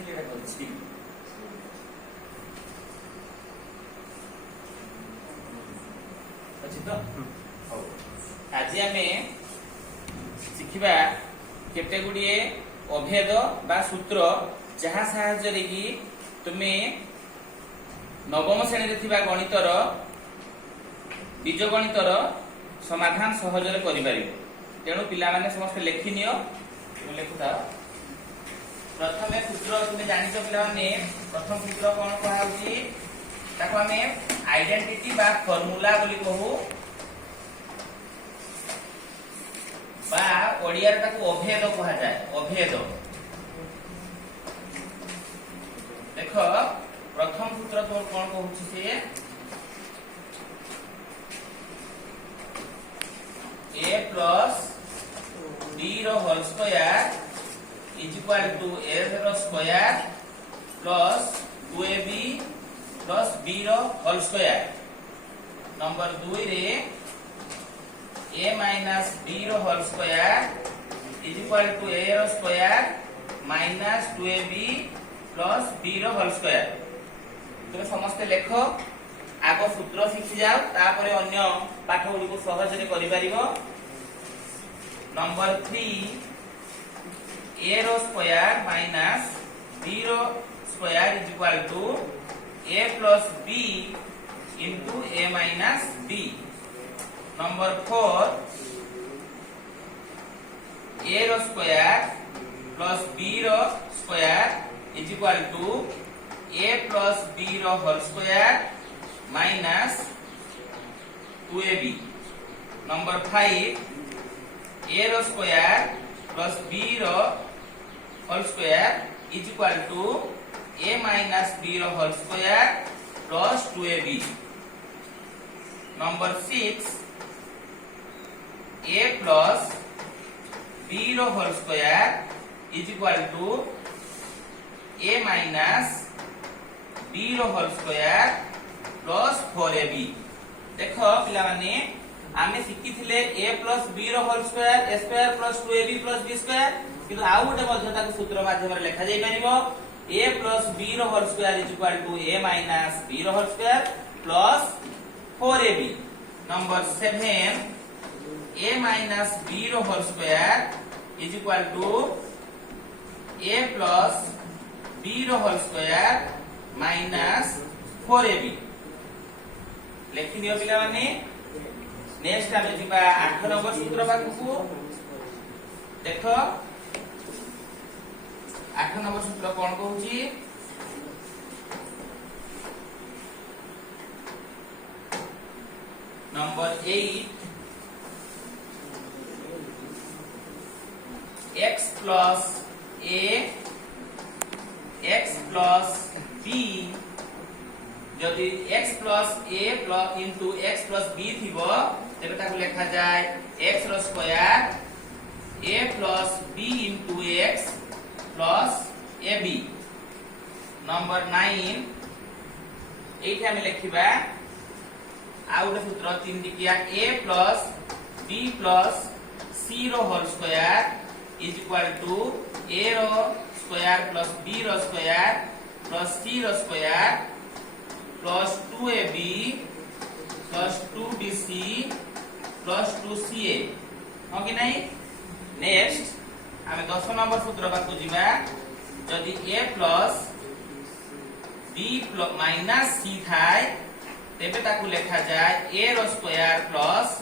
ଶିଖିଥିଲି ଏଟା କରିଛି। ଅଛି ତ ହଉ ଆଜି ଆମେ ଶିଖିବା କେତେ गुड़िए अभेद बा सूत्र जहा साहाय्य कि तुमे नवम श्रेणी थिबा गणितर बीजगणितर समाधान सहजरे करि परिबो। तेणु पिला माने समस्त लेखि नियो लेखुता। प्रथमे सूत्र तुमे जानिछ पिला माने प्रथम सूत्र कोन कहाउची ताको हमें आइडेंटिटी बा फार्मूला बोली कहू बा ओडिया रे ताको अभेद कहा जाय। अभेद देखो प्रथम सूत्र तो कोन कहूची से a plus b रो whole square is equal to a रो square plus 2ab plus b रो होल स्क्वायर। नंबर 2 रे a माइनस b रो whole square is equal to a रो square minus 2ab plus b रो whole square. तुम समस्त लेख आगो सूत्र शिखि जाओ तापरे अन्य पाठ गुडी को सहज रे करि परिबो। नंबर 3 a रो स्क्वायर माइनस b रो square is equal to a plus b into a minus b। Number 4 a रो स्क्वायर प्लस b रो square is equal to a plus b रो whole square minus 2ab। Number 5 a रो square plus b रो whole square is equal to a minus b रो whole square plus 2ab। Number 6 a plus b रो whole square is equal to a minus b रो whole square plus 4ab। देखो पिला माने आमे शिखिथिले a plus b रो whole square a square plus 2ab plus b square किंतु आउ गोटे मध्य ताको सूत्र माध्यम रे लेखा जाई परिबो a प्लस b रो whole square is equal to a minus b रो whole square plus 4ab। Number 7 a minus b रो whole square is equal to a plus b रो होल स्क्वायर माइनस 4ab। लेखि नियो पिला माने next आमे जिबा 8 नंबर सूत्र पाखु। देखो 8 नंबर सूत्र कोन कहूची number 8 x plus a x plus b जदि x plus a plus into x plus b थिबो तेबे ताको लेखा जाय x रो square a plus b into x plus ab। Number 9 एठी हम लेखिबा आउट सूत्र 3 दिकिया a plus b plus c रो whole square is equal to a रो स्क्वायर प्लस b रो स्क्वायर प्लस c रो square plus 2ab plus 2bc plus 2ca। हो कि नहीं। नेक्स्ट हमें 10 नंबर सूत्र बाकू जिबा जदि a plus b minus c थाय तेबे ताकू लेखा जाय a रो स्क्वायर प्लस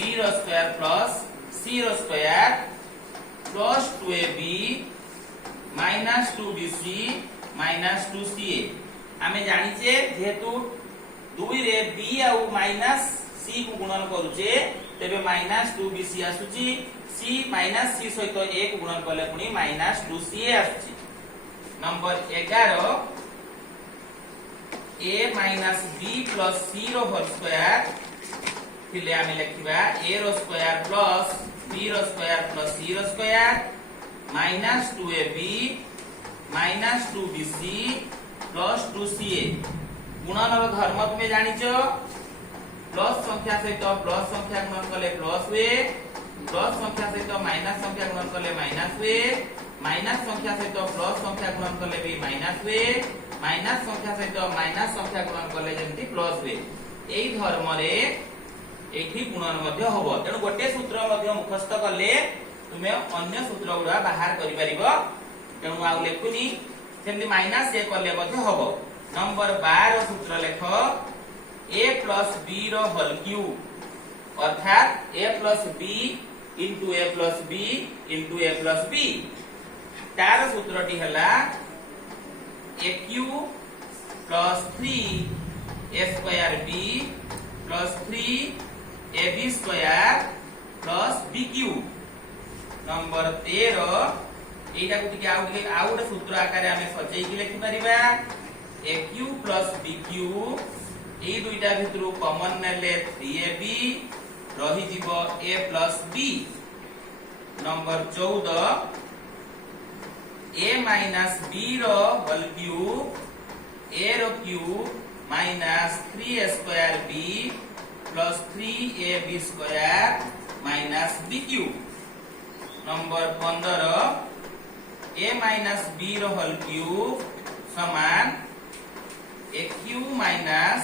b रो स्क्वायर प्लस c रो square plus 2ab minus 2bc minus 2ca। आमे जानिचे जेहेतु 2 रे b आउ माइनस c को गुणन करूचे तेबे माइनस 2bc आसुची c माइनस c सहित a को गुणन करले पुनी माइनस 2ca आसुची। Number 11 a minus b plus c रो होल स्क्वायर थिले आमे लेखिबा a रो स्क्वायर प्लस b रो स्क्वायर प्लस c रो square minus 2ab minus 2bc plus 2ca। गुणन धर्म तुम्हें जानिचो प्लस संख्या सहित प्लस संख्या गुणन कले प्लस हुए प्लस संख्या सहित माइनस संख्या गुणन कले माइनस हुए माइनस संख्या सहित प्लस संख्या गुणन कले भी माइनस हुए माइनस संख्या सहित माइनस संख्या गुणन कले जेंति प्लस हुए एई धर्म रे एठी गुणन मध्य हबो तेणु गोटे सूत्र मध्य मुखस्त कले तुमे अन्य सूत्र गुडा बाहर करि परिबो तेणु आ लेखुनी सेमति माइनस ए कले मध्य हबो नंबर 12 सूत्र लेख a plus b रो होल क्यूब अर्थात a plus b into a plus b into a plus b तार सूत्रटी हला aq plus 3 a square b plus 3 ab square plus bq number 13 एटा को टिके आउ गोटे सूत्र आकार में सजै कि लिखि परिबा aq plus bq ए दुईटा भितरु कॉमन नेले 3ab रही जीवो a plus b number 14 a minus b रो होल क्यूब a रो cube minus 3a square b plus 3ab square minus b cube number 15 a minus b रो होल क्यूब समान a cube minus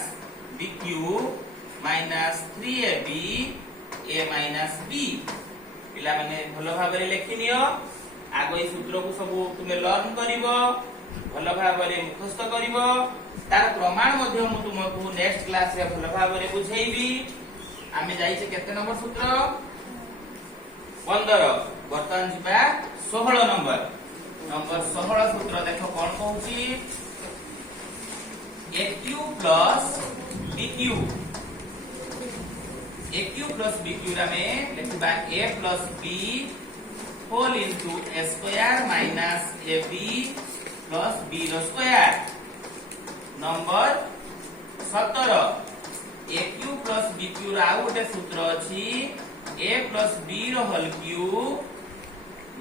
b cube minus 3ab a minus b पिला माने भलो भाबरे लेखि neo आगो ई सूत्र को सब तुमे लर्न करिवो भलो भाबरे मुखस्त करिवो तार प्रमाण मध्ये मु तुमको नेक्स्ट क्लास रे भलो भाबरे बुझेइबी आमे जाई छे केते नंबर सूत्र 15 वर्तमान जिबा 16 नंबर 16 सूत्र देखो कोन कहूची aq plus bq aq plus bq रा में लिखबा a plus b whole into a square minus ab plus b रो square number 17 aq plus bq रा गोटे सूत्र अछि a plus b रो whole cube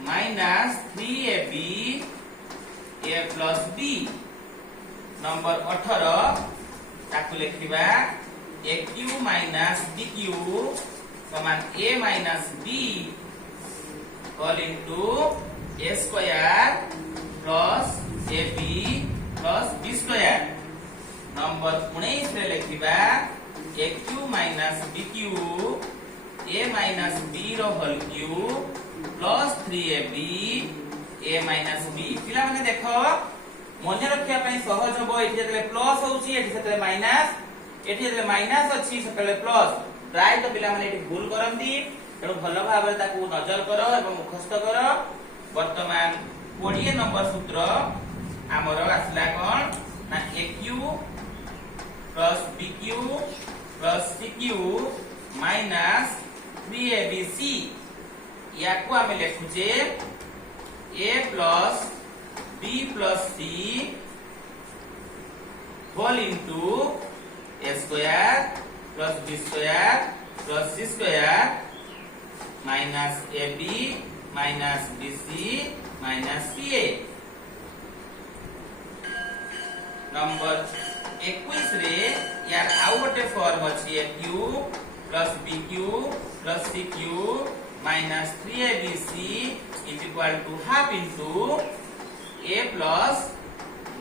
minus 3ab a plus b number 18 ताकु लिखिबा aq minus bq समान a minus b all into a square plus ab plus b square number 19 रे लिखिबा aq minus bq a minus b रो whole cube plus 3ab a minus b पिला माने देखो मने रखिया पई सहज हो एठी जेतले प्लस होउची एठी सेतले माइनस एठी जेतले माइनस अछि सेतले प्लस प्राय तो पिला माने एठी भूल करंती तेणु भलो भाबरे ताकू नजर करो एवं मुखस्त करो वर्तमान 20 नंबर सूत्र हमर आसला कोन ना aq plus bq plus cq minus 3abc याको आमे लेखुचे a plus b plus c whole into a square plus b square plus c square minus ab minus bc minus ca number 21 रे यार आउ गोटे फॉर्म अछि aq plus bq plus cq minus 3abc is equal to half into a plus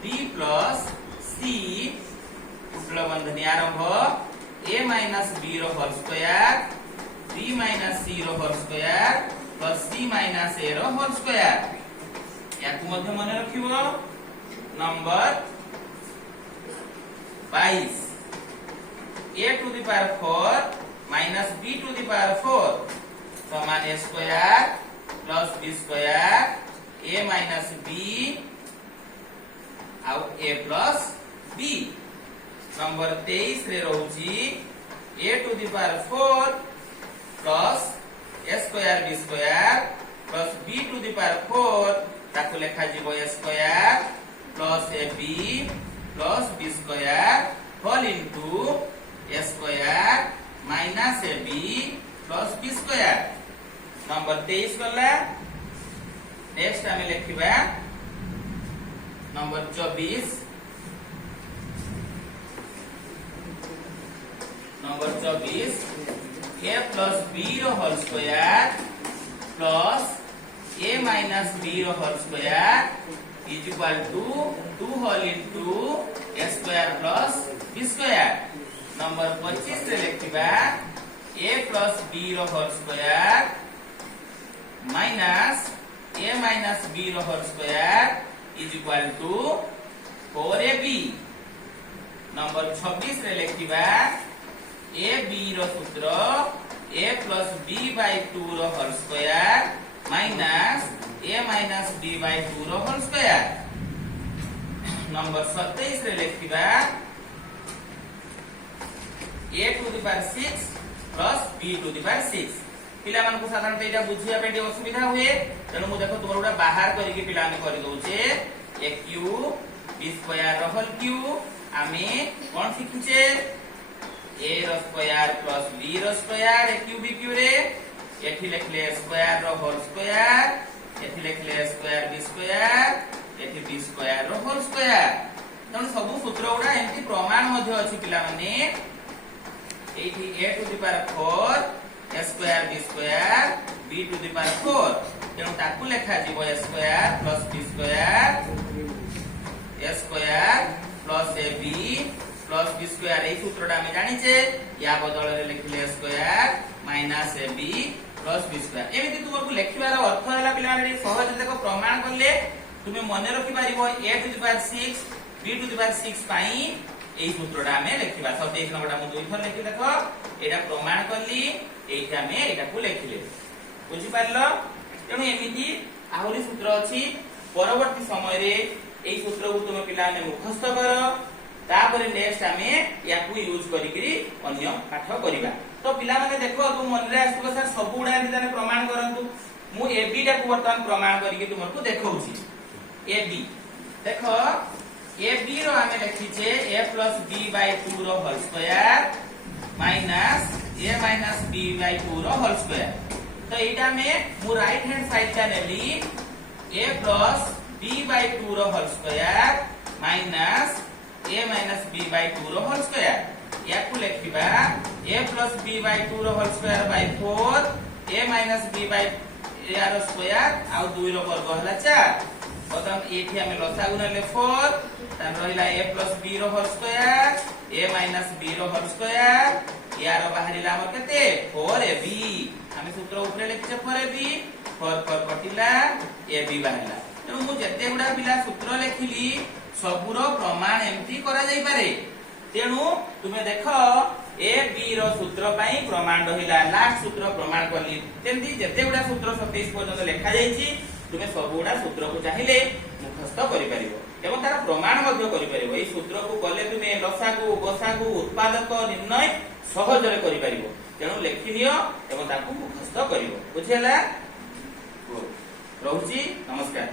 b plus c उपल बंधनी आरंभ a minus b रो whole square b minus c रो whole square plus c minus a रो whole square याकु मध्य मन रखिबो number 22 a to the power 4 minus b to the power 4 समान a square plus b square a minus b आउ a plus b number 23 रे रहउची a to the power 4 plus a square b square plus b to the power 4 ताकु लेखा जीवो a square plus ab plus b square whole into a square minus ab plus b square number 23 गला next हमें लिखिबा number 24 a plus b रो whole square plus a minus b रो whole square is equal to 2 whole into a square plus b square. Number 25 रे लिखिबा a plus b रो whole square minus a minus b रो whole square is equal to 4ab। Number 26 रे लिखिबा a b रो सूत्र a plus b by 2 रो whole square minus a minus b by 2 रो होल स्क्वायर। नंबर 27 रे लिखिबा a to the power 6 plus b to the power 6। पिला मानकु साधारणतः एटा बुझिया पे असुविधा हुए तेणु मु देखो तुमरा बाहर करिके पिला ने करि दउचे a क्यूब b स्क्वायर रो होल क्यूब आमे कोन सिखुचे a रो स्क्वायर प्लस b रो square a cube b cube रे एठी लिखले स्क्वायर रो होल स्क्वायर एठी लिखले स्क्वायर b स्क्वायर एठी b स्क्वायर रो होल स्क्वायर। तण सब सूत्र उडा एंती प्रमाण मध्ये अछि पिला माने एठी a to the power 4 a square b square b to the power 4 तेणु ताकू लेखा जीवो a square plus b square a square plus ab plus b square. ए सूत्रटा हम जानिचे या बदल रे लिखले square minus ab plus b square. एमिति तुमको लेखिबार अर्थ हैला पिला रे सहज देखो प्रमाण करले तुमे मने रखि पारिबो a to the power 6 b to the power 6 पाई ए सूत्रटा हमें लेखिबा। 27 नंबरटा मु दुई थर लेखि देखो एटा प्रमाण करली एटा हमें एटा को लेखिले बुझि पारलो। तेणु एमिति आहुरी सूत्र अछि परवर्ती समय रे ए सूत्र को तुमे पिला ने मुखस्थ करो तापर नेक्स्ट हमें याकू यूज करिकरी अन्य पाठ करिबा। तो पिला माने देखो तू मन रे आसबो सर सब उडा एमि जाने प्रमाण करंतु मु ab टा को वर्तमान प्रमाण करिके तुमको देखौछि। ab देखो ab रो हमें लिखिछे a प्लस b बाय 2 रो whole square minus a minus b by 2 रो होल स्क्वायर। तो एटा में मु राइट हैंड साइड टा नेली a प्लस b बाय 2 रो whole square minus a minus b by 2 रो होल स्क्वायर। याकू लिखिबा a प्लस b बाय 2 रो whole square by 4 a minus b by a रो स्क्वायर आ 2 रो वर्ग हला 4। प्रथम एठी हम लसागु नेले 4 तन रहिला a प्लस b रो whole square a minus b रो होल स्क्वायर या रो बाहरिला हमर केते 4ab। हम सूत्र ऊपर लिखचे 4ab 4 4 कटिला ab बाहरिला। त मु जते गुडा पिला सूत्र लेखिली सबुरो प्रमाण एमती करा जाई पारे। तेणु तुमे देखो ए बी रो सूत्र पाई प्रमाण रहिला लास्ट सूत्र प्रमाण करली तेंती जते गुडा सूत्र 27 पर्यंत लेखा जाईची तुमे सब गुडा सूत्र को चाहिले मुखस्थ करि परिबो एवं तार प्रमाण मध्ये करि परिबो। ए सूत्र को कले तुमे लसागु गसागु उत्पादक निर्णय सहज रे करि परिबो। तेणु लेखिनियो एवं ताकू मुखस्थ करिवो बुझियला। रहूची नमस्कार।